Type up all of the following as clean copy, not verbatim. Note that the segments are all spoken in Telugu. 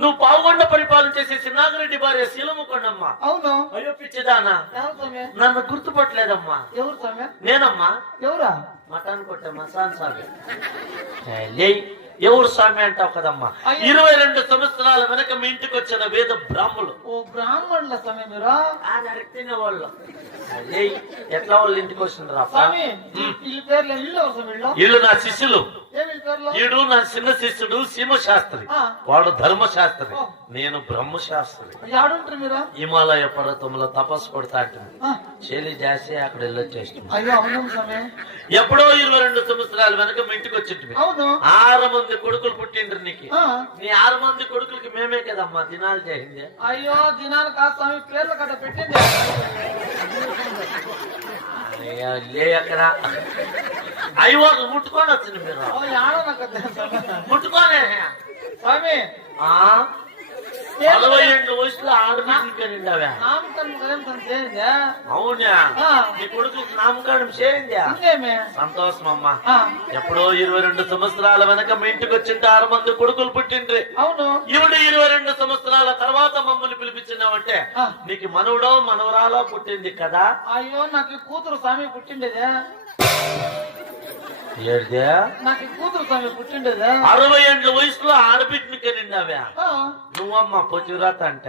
నువ్వు పావుగొండ పరిపాలన చేసే సిన్నాగిరెడ్డి భార్య శీలముకొండమ్మా. అవును. అయ్యో పిచ్చిదానా, ఎవరు స్వామి? నన్ను గుర్తుపట్టలేదమ్మా. ఎవరు స్వామి? నేనమ్మా. ఎవరా? మటాన్ కొట్టే మసాన్ స్వామి. ఎవరు స్వామి అంటావు కదమ్మా. 22 సంవత్సరాల వెనక మీ ఇంటికి వచ్చిన వేద బ్రాహ్మణులు. ఓ బ్రాహ్మణుల స్వామి మీరు? తినే వాళ్ళు. ఎట్లా వాళ్ళు ఇంటికి వచ్చిండ్రా స్వామి? ఇల్లు పేర్లు ఇల్లు ఎవరు స్వామి? ఇల్లు నా శిష్యులు. పేర్లు? ఈడు నా చిన్న శిష్యుడు సీమ శాస్త్రి, వాడు ధర్మశాస్త్రి, నేను బ్రహ్మశాస్త్రి. ఆడుంటారు మీరు? హిమాలయ పర్వతంలో తపస్సు పడతా అంటుంది. చేలి చేసి అక్కడ వెళ్ళొచ్చేస్తుంది. అయ్యో అవును స్వామి. ఎప్పుడో 22 సంవత్సరాల వెనక మీ ఇంటికి వచ్చింది. అవును. 6 మంది కొడుకులు పుట్టిండ్రు నీకు. నీ 6 మంది కొడుకులకి మేమే కదమ్మా దినాలు చేసింది. అయ్యో దినాలు కాదు స్వామి, పేర్లు కట్ట పెట్టింది. లే అక్కడ అయ్యో ముట్టుకొని వచ్చింది మీరు. ముట్టుకోనే స్వామి. 47 వయసులో ఆడబిడ్డలు నిండావా? అవునా? నీ కొడుకుకి నామకరణం చేయండి. సంతోషం అమ్మా. ఎప్పుడో 22 సంవత్సరాల వెనక మీ ఇంటికి వచ్చింటే 6 మంది కొడుకులు పుట్టిండ్రి. అవును. ఈవిడ 22 సంవత్సరాల తర్వాత మమ్మల్ని పిలిపించినావంటే నీకు మనవడో మనవరాలో పుట్టింది కదా. అయ్యో నాకు కూతురు స్వామి పుట్టిండేదే. నాకు కూతురు స్వామి పుట్టిండేదే. 60 ఏళ్ళ వయసులో ఆడబిడ్డని కనిండావా? నువ్వమ్మా పొచ్చిరాత అంట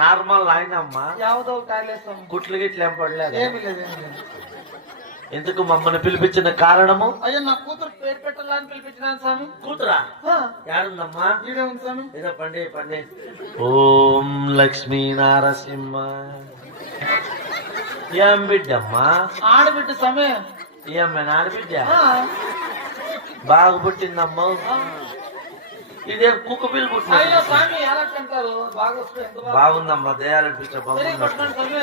నార్మల్ ఆయనమ్మా. యావదో టాయిలెట్ గుట్లు గిట్లు ఏం పడలేదు. ఏమి లేదు. ఎందుకు మమ్మల్ని పిలిపించిన కారణము? అయ్యో నా కూతురు పేరు పెట్టాలని పిలిపించినాను స్వామి. కూతురా? యాడుందమ్మా? ఈడే ఉంది స్వామి. ఏదో పండి పండి. ఓం లక్ష్మీ నారసింహ. ఏం బిడ్డమ్మా? ఆడబిడ్డ స్వామి. ఏమైనా ఆడబిడ్డ బాగా పుట్టిందమ్మా. ఇదే కుక్క పిల్ల పుట్టింది. అయ్యో స్వామి ఎలా అంటారు? బాగుందమ్మా, దయాలనిపించే బాగుంది.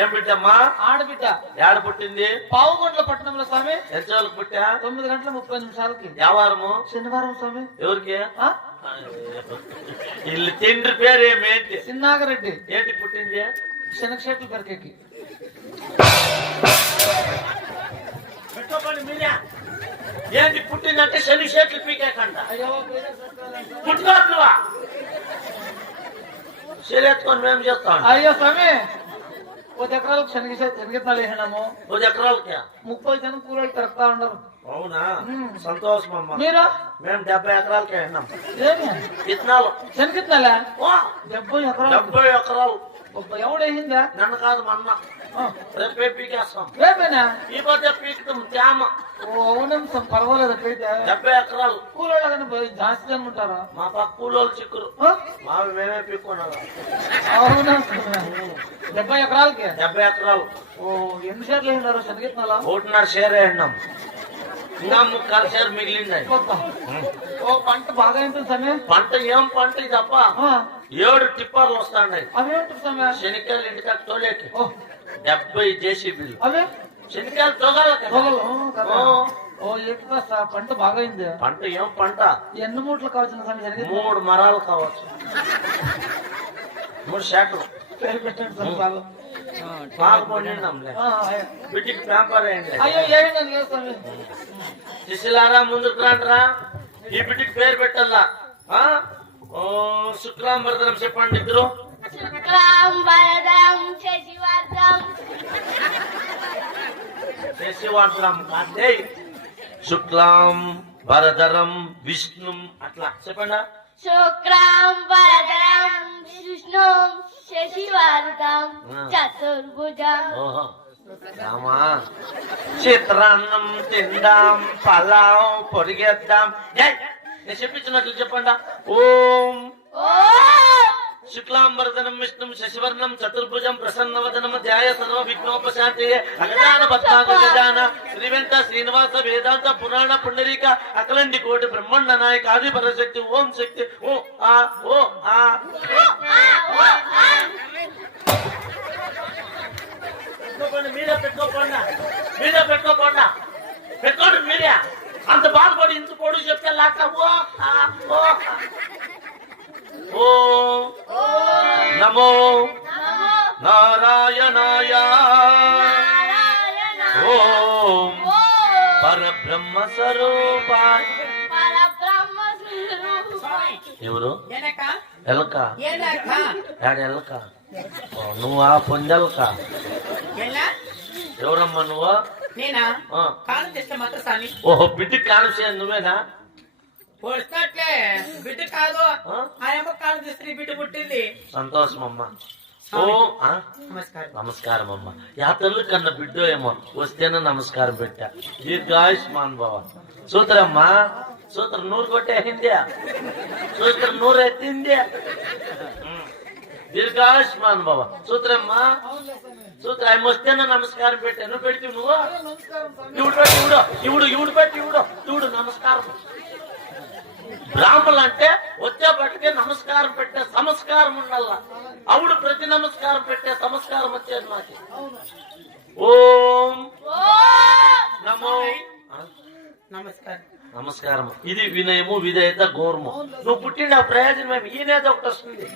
ఏం బిడ్డమ్మా? ఆడబిడ్డ. ఏడ పుట్టింది? పావుగొండ్ల పట్టణంలో స్వామి. ఎంత వాళ్ళకి పుట్టా? 9:30 వ్యాపారము శనివారం స్వామి. ఎవరికి? వీళ్ళు తండ్రి పేరు ఏమేంటి? సిన్నాగిరెడ్డి. ఏంటి పుట్టింది? శనగశెట్ల పెరకెక్కి. పెట్టుకోండి మీరే. ఏంటి పుట్టిందంటే శని షేట్లు పీకేకంట. పుట్టుకోవట్లువా? శరీరెత్తుకొని మేము చేస్తాం. అయ్యో స్వామి 10 ఎకరాలకు శనగెత్తాలు వేసినాము. 10 ఎకరాలకి 30 జనం కూలీలు తిరుగుతా ఉండరు. అవునా? సంతోషం అమ్మా. మీరు? మేము 70 ఎకరాలకి వేసినాం. ఏమి విత్తనాలు? శనగెత్తాలా? 70 ఎకరాలు. 70 ఎకరాలు. ఎవడేసిందా? నన్ను కాదు మన్న. రేపే పీకేస్తాం. రేపేనా? ఈ మధ్య పీకుతాం తేమ. అవునం పర్వాలేదు. 70 ఎకరాలు. కూలోళ్ళని జాస్తి జనం ఉంటారా? మా పక్క కూలోళ్ళు చిక్కురు. మావి మేమే పీక్కున్నాం. అవునా? 70 ఎకరాలకి? 70 ఎకరాలు. ఎన్ని షేర్లు వేసినారు శనగెత్తాలా? 1.5 షేర్ వేసినాం. ఇంకా 3/4 షేర్ మిగిలింది. పంట బాగా అయింది సమయం. పంట ఏం పంట ఇదప్ప 7 టిప్పర్లు వస్తాయి. అవేంటి సమయం? శనికాయలు ఇంటికి తోలేకి 70 జేసీబీలు. అవే శనికాయలు తోగాలి. పంట బాగా అయింది. పంట ఏం పంట? ఎన్ని మూటలు కావచ్చు సమయం? 3 మరాలు కావచ్చు. 3 షాట్లు. పేరు పెట్టండి సార్. వాళ్ళు బాగా పండినాంలే. బిడ్డకి పేపర్ వేయండి. అయ్యో ఏమైనా లేదు స్వామి. శిశులారా ముందుకు రాండ్రా. ఈ బిడ్డకి పేరు పెట్టల్లా. శుక్లాంబరదనం చెప్పండి ఇద్దరు. శశివర్ధనం అంటే శుక్లాం భరధరం విష్ణు అట్లా చెప్పండి. శుక్లాం భరధరం విష్ణు శశివర్ధనం చతుర్భుజం. రామా చిత్రాన్నం తిందాం, పలావ్ పొడిగేద్దాం. నేను చెప్పించినట్లు చెప్పండి. ఓం శుక్లాంబరదనం విష్ణు శశివర్ణం చతుర్భుజం ప్రసన్నవదనం ధ్యాయ సర్వ విఘ్నోపశాంతి అగజాన పద్మాగ గజాన శ్రీ వెంకట శ్రీనివాస వేదాంత పురాణ పుండరీక అఖలండి కోటి బ్రహ్మాండ నాయక ఆది పరశక్తి ఓం శక్తి ఓ ఆ ఓ ఆ. మీరే పెట్టుకోకుండా పెట్టుకోండి. మీరే అంత బాధపడి ఇంత పొడుగు చెప్తే లాక్క. ఓ నమో నారాయణాయ. ఓం పరబ్రహ్మ స్వరూపాయ. ఎవరు? ఎలక ఏలక యాడ ఎలక నువ్వా పొందెలక ఎలా ఎవరమ్మా నువ్వు నేనా ఆ. కాలం తెస్తే మాత్రం సాని ఓహో బిడ్డకి కాల్చేది నువ్వేనా పొడిచినట్లే బిడ్డ కాదు ఆ? ఆయమ్మ కాలం తెస్తే బిడ్డ పుట్టింది సంతోషం అమ్మా ఓ ఆ? నమస్కారం నమస్కారం అమ్మా యా తల్లి కన్న బిడ్డో ఏమో వస్తేనే నమస్కారం పెట్టా దీర్ఘాయుష్మాన్ బావ సూత్రమ్మా సూత్ర నూరు కొట్టేసిందే సూత్ర నూరు ఎత్తిందే దీర్ఘాయుష్మాన్ బావ సూత్రమ్మా సూత్ర ఆయన వస్తేనే నమస్కారం పెట్టా నువ్వు పెడితే నువ్వు ఇవుడు పెట్టి ఇవుడు పెట్టి ఇవుడు నమస్కారం బ్రాహ్మణులు అంటే వచ్చేపటికే నమస్కారం పెట్టే సంస్కారం ఉండాల అవుడు ప్రతి నమస్కారం పెట్టే సంస్కారం వచ్చేది మాకి ఓం నమో నమస్కారం నమస్కారం ఇది వినయము విధేయత గౌరవము నువ్వు పుట్టిన ప్రయోజనం ఏమి ఈనేది ఒకటి వస్తుంది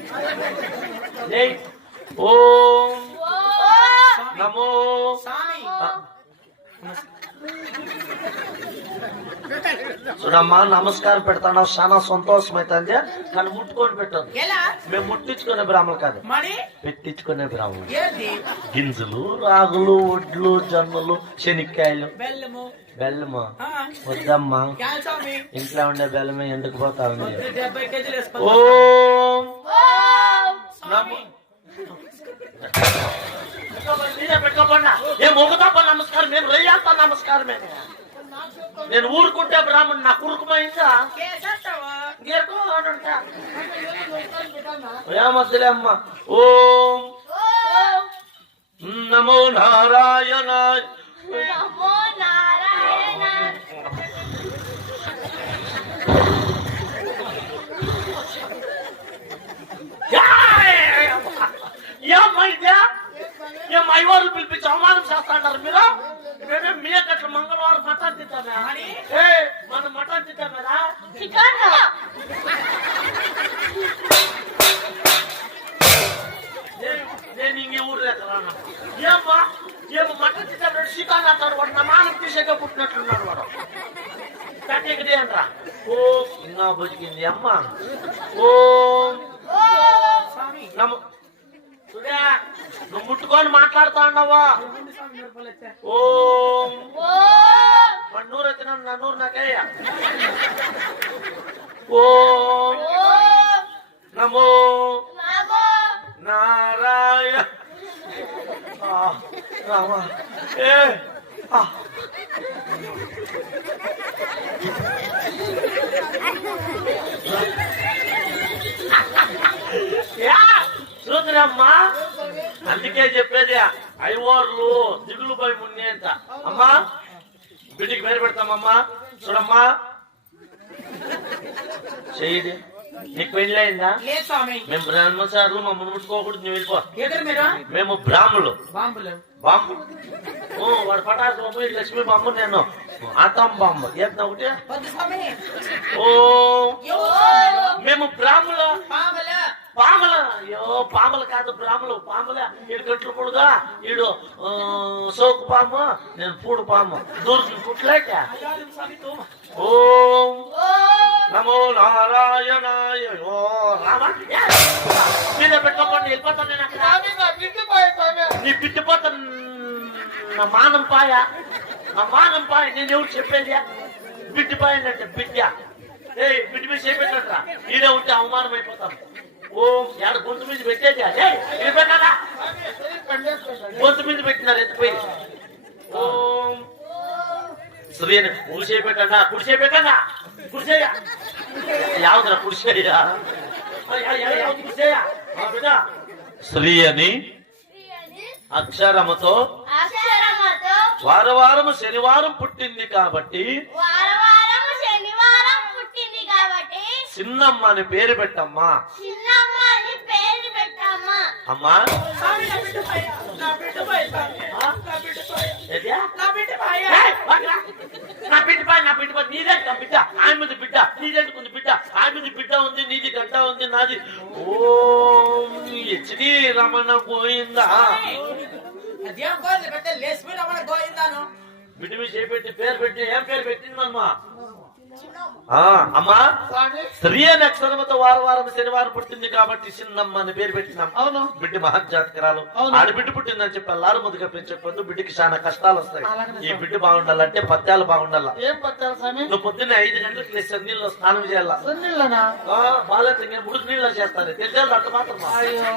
జై ఓం నమో స్వామి చూడమ్మా నమస్కారం పెడతాను చాలా సంతోషం అవుతుంది కానీ ముట్టుకొని పెట్టదు ఎలా మేము ముట్టించుకునే బ్రాహ్మణులు కాదు మరి పెట్టించుకునే బ్రాహ్మణులు ఏంది గింజలు రాగులు వడ్లు జొన్నలు శనిక్కాయలు బెల్లము బెల్లము ఆ, వద్దమ్మా యాల్ స్వామి ఇంట్లో ఉండే బెల్లమే ఎందుకు పోతా ఉంది 70 కేజీలు వేసుకో ఓం నమో ఏ మొగతప్ప నమస్కారం నేను రయ్యాత నమస్కారమే నేను ఊరుకుంటే బ్రాహ్మణ్ నా కురుకుమైందా కేసంటావా ఏమద్దులే అమ్మ ఓం నమో నారాయణ నమో నారాయణ ఏం ఐవారు పిలిపించి అవమానం చేస్తాడారు మీరు మేమే మీకట్ల మంగళవారం మటన్ తింటామే మనం మటన్ తింటాం కదా చికెన్ నేను ఇంకే ఊరు లేకరాను ఏమ్మా ఏమో మటన్ తింటాడు చికెన్ అంటాడు వాడు నా మానం తీసేగా పుట్టినట్లున్నాడు వాడు కట్టేకదే అంటరా ఓ ఇంకా బతికింది అమ్మ ఓ స్వామి నమ్ము చూడా నువ్వు ముట్టుకొని మాట్లాడుతా ఉన్నావా స్వామి రూపాయలు వచ్చా ఓం వాడు నూరు ఎత్తిన నా నూరు నాకయ్యా ఓం నమో నారాయణ రామ ఏ ఆ. యా, చూద్దురమ్మా అందుకే చెప్పేది ఐవర్లు దిగులు పై మున్నేంత అమ్మా బిడ్డకి పేరు పెడతామమ్మా చూడమ్మా చెయ్యి నీకు పెళ్ళయిందా లేదు స్వామి మేము బ్రహ్మచారులు మమ్మల్ని ముట్టుకోకూడదు నువ్వు వెళ్ళిపో ఎదురు మీరు మేము బ్రాహ్మణులు బాంబులు బాంబు ఓ వాడు పటాసు బొమ్మ లక్ష్మి బాంబు నేను ఆతాం బాంబు ఏదన్నా ఒకటి వద్దు స్వామి ఓ ఎవరు స్వామి? మేము బ్రాహ్మణులు పాముల పాముల అయ్యో పాములు కాదు బ్రాహ్మణులు పాముల ఈడు కట్లు పొడుగా ఈడు సోకు పాము నేను పూడు పాము దూరం పుట్లేక అయ్యారు స్వామి తూ ఓం నమో నారాయణాయ ఓ రామ మీద పెట్టుకోండి వెళ్ళిపోతాను నేను అక్కడ నీ బిడ్డిపోతా నా మానం పాయ నేను ఎవరు చెప్పేది బిడ్డి పాయ అంటే బిడ్డ ఏ బిడ్డి మీద చేపెట్టరా ఈడే ఉంటే అవమానం అయిపోతాం ఓం ఏడ గొంతు మీద పెట్టేది ఇది పెట్టాలా గొంతు మీద పెట్టినారు ఎత్తిపోయి ఓం శ్రీని కుడిసే పెట్టండా కుడిసే పెట్టండా కుడిసేయ యావదరా కుడిసేయ కుడిసేయ బిడ్డ శ్రీ అని అక్షరముతో అక్షరముతో వారవారము శనివారం పుట్టింది కాబట్టి వారవారం శనివారం పుట్టింది కాబట్టి చిన్నమ్మ అని పేరు పెట్టమ్మా చిన్నమ్మ అని పేరు పెట్టమ్మా అమ్మా స్వామి నా బిడ్డ పాయ నా బిడ్డ పాయ స్వామి నా బిడ్డ పాయ ఏదియా? నా బిడ్డ పాయ ఏయ్, వాకిరా. నా బిడ్డ నీదే బిడ్డ ఆయన మీద బిడ్డ నీదెందుకుంది బిడ్డ ఆయన మీద బిడ్డ ఉంది నీది గడ్డ ఉంది నాది ఓం హెచ్డి రమణ గోయిందా అదేం గోయింది పెట్టే లేచిపోయి రమణ గోయిందాను బిడ్డ మీద చేపెట్టి పేరు పెట్టి ఏం పేరు పెట్టింది మనమా అమ్మా స్వామి స్త్రీ అనే అక్షరముతో వారం శనివారం పుట్టింది కాబట్టి చిన్నమ్మ అని పేరు పెట్టినాం. అవును బిడ్డ మహర్జాతకరాలు అవును. ఆడబిడ్డ పుట్టిందని చెప్పి అల్లారు ముద్దుగా పెంచే పొద్దు బిడ్డకి చాలా కష్టాలు వస్తాయి. అలాగనే ఈ బిడ్డ బాగుండాలంటే పత్యాలు బాగుండాల. ఏం పట్టాలి స్వామి నువ్వు పొద్దున్న 5 గంటలకు లేచి సన్నీళ్ళు స్నానం చేయాలా. సున్నీళ్ళనా బాగా ముడుకు నీళ్ళు చేస్తాను తెలిసాలి అంత మాత్రం. అయ్యో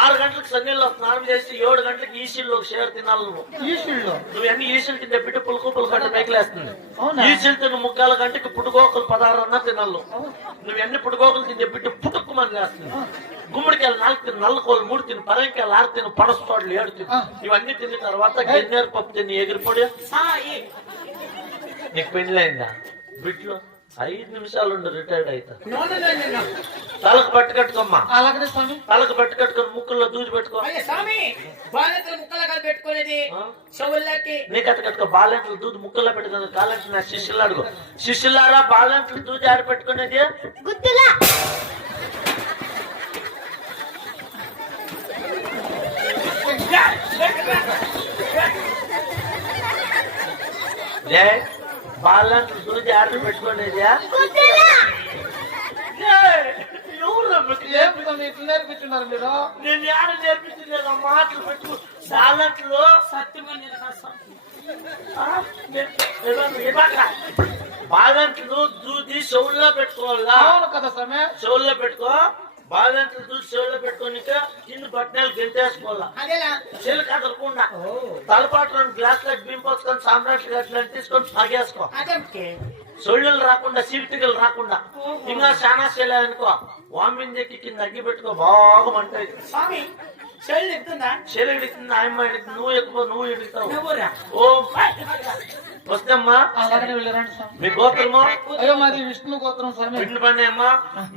6 గంటలకు సన్నీళ్ళు స్నానం చేసి 7 గంటలకు ఈసిల్లో షేర్ తినాలి. ఈశ్వరుడు నువ్వు అన్ని ఈసిల్ తింటే బిడ్డ పులుకు గంట మేకలేస్తుంది. అవునా? ఈసిల్ తిన్న 3 గంటకి పుట్టుకోకలు 16 అన్నా తినాలి. నువ్వు ఎన్ని పుట్టుకోకలు తింటే బిడ్డ పుట్టుకుమని లేస్తుంది. గుమ్మడికాయలు 4 తిని, నల్లకోలు 3 తిని, పరంకాయలు 6 తిని, పడస్తోడలు 7 తిని. ఇవన్నీ తిన్న తర్వాత గిన్నెర పప్పు తిని ఎగిరిపోయి నీకు పెళ్ళైందా బిడ్డలో 5 నిమిషాలు ఉండు రిటైర్డ్ అవుతా. తలకు పట్టు కట్టుకోమ్మా. అలాగనే స్వామి తలకు పట్టు కట్టుకొని ముక్కుల్లో దూది పెట్టుకో. స్వామి బాలతలు ముక్కలు కలిపి పెట్టుకునేది చెవులకి నీ కట్ట కట్టుకో. బాలెంట్లు దూది ముక్కల్లో పెట్టుకుని కాలంటే నా శిష్యులు అడుగు. శిష్యులారా బాలెంట్లు దూది ఆడ పెట్టుకునేది గుద్దులా బాలెంట్లు దూది ఆడ పెట్టుకునేది గుద్దులా ఎవరు ఏం స్వామి ఇట్లా నేర్పించున్నారు మీరు నేను ఆడ నేర్పించింది ఆ మాటలు పెట్టుకో. బాలెంట్లు బాలెంట్లు దూది చెవుల్లో పెట్టుకోవాలా. అవును కదా స్వామి చెవుల్లో పెట్టుకో. బాలెంట్లు దూది చెవుల్లో పెట్టుకోనిక కింద పట్టినాలు గెంటేసుకోవాలా. అదేలా చెల్లి కదలకుండా తలపాటు గ్లాస్ లైట్ బియ్యం పోసుకొని సామ్రాట్లు అట్లా తీసుకొని పగేసుకో. అదే సొళ్ళులు రాకుండా సీటికలు రాకుండా. ఇంకా చాలా చెల్లి అనుకో వామిందెక్కి కింద అగ్గి పెట్టుకో బాగా మంటాయి. స్వామి చెల్లి ఎక్కుతుందా చెల్లి ఎడుతుంది ఆయమ్మ ఎడుతుంది. నువ్వు ఎక్కువ నువ్వు ఎడుగుతావు. నువ్వురా ఓ వస్తేమ్మా అలాగనే వెళ్ళరండి స్వామి మీ గోత్రము అయ్యో మాది విష్ణు గోత్రం స్వామి విష్ణు పండి అమ్మ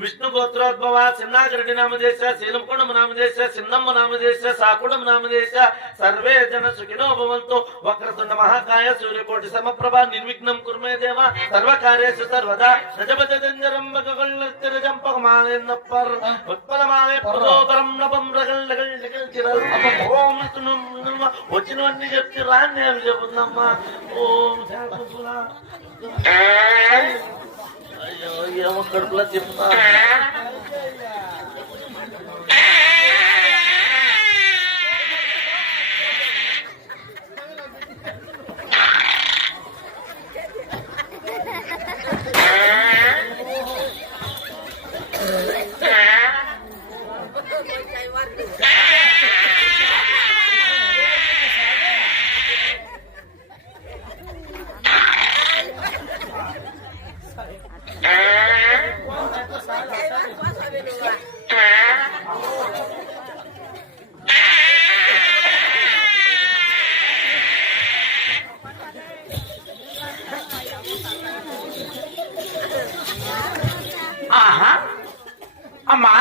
విష్ణు గోత్రోద్భవ చిన్నాగరెడ్డి నామదేశ శీలంకొండము నామదేశ చిన్నమ్మ నామదేశ సాకుడం నామదేశ సర్వే జన సుఖినో భవంతు వక్రతుండ మహాకాయ సూర్యకోటి సమప్రభ నిర్విఘ్నం కుర్మే దేవ సర్వకార్యేషు సర్వదా రజపతిరంజరం బగగళ్ళంపకమాలేన్నప్పర్ ఉత్పలమాలే పరోపరం నపం రగల్ ఓం వచ్చినవన్నీ చెప్తే రాని అవి చెబుతుందమ్మా. ఓం అయ్యో ఏమో కడుపులా చెప్తా. ఆహా అమ్మా